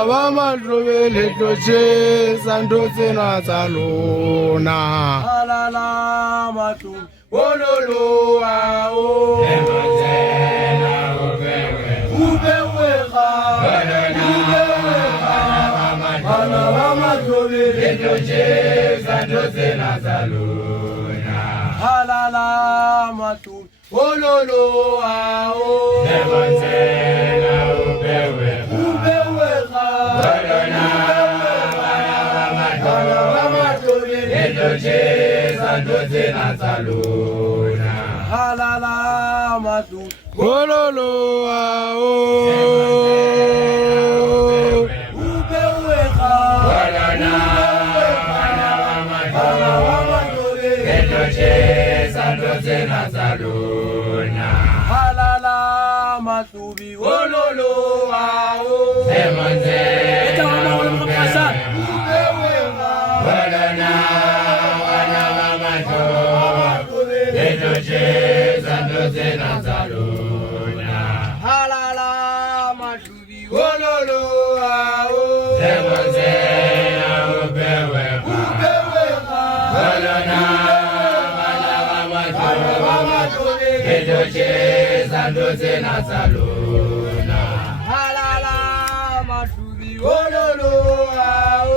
Vamadrovele toche sandoze na salona alala matu wololo ao emazena ubewe ala vamadrovele toche sandoze na salona alala matu wololo ao emazena ubewe Sandoze na salona halala matu wololo ao ubeweka walana Sandoze na salona halala matubi wololo ao Sandoze na salona halala matubi wololo ao emazena ubewe walana Sandoze na salona halala matubi wololo ao